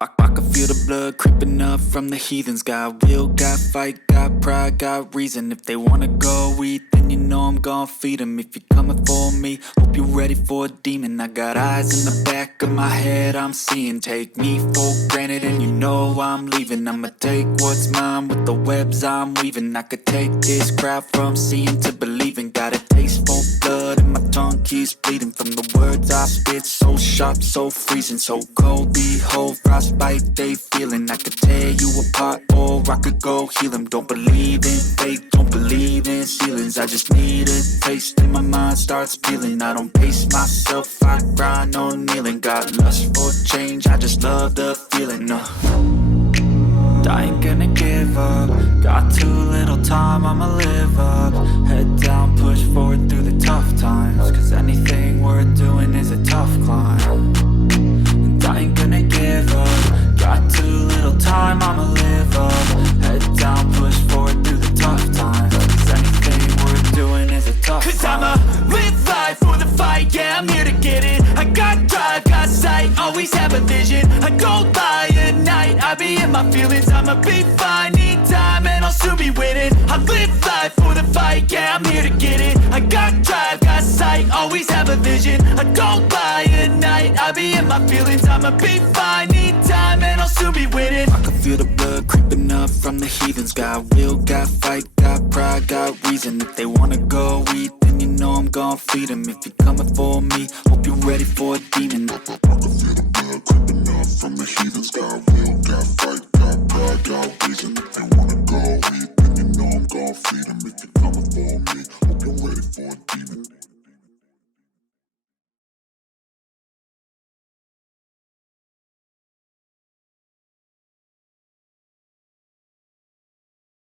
I can feel the blood creeping up from the heathens. Got will, got fight, got pride, got reason. If they wanna go eat, then you know I'm gon' feed them. If you're coming for me, hope you're ready for a demon. I got eyes in the back of my head, I'm seeing. Take me for granted and you know I'm leaving. I'ma take what's mine with the webs I'm weaving. I could take this crowd from seeing to believing. Got a taste for blood and my tongue keeps bleeding. From the words I spit, so sharp, so freezing. So cold, behold, frostbite they feeling. I could tear you apart or I could go heal them. Don't believe in fate, don't believe in ceilings. I just need a taste and my mind starts peeling. I don't pace myself, I grind on kneeling. Got lust for change, I just love the feeling. I ain't gonna give up. Got too little time, I'ma live up. Head down, push forward through the tough times. Cause anything worth doing is a tough climb. And I ain't gonna give up. Got too little time, I'ma live up. Head down, push forward through the tough times. Cause anything worth doing is a tough climb. Cause I'ma live life for the fight, yeah, I'm here to get it. I got drive, got sight, always have a vision. I go by at night, I be in my feelings. I'ma be fine, need time, and I'll soon be winning. I live life for the fight, yeah, I'm here to get it. I got drive, got sight, always have a vision. I go by at night, I be in my feelings. I'ma be fine, need time, and I'll soon be winning. I can feel the blood creeping up from the heathens. Got will, got fight, got pride, got reason. If they wanna go eat, then you know I'm gon' feed them. If you're coming for me, hope you're ready for a demon. I can feel the blood creeping up from the heathens.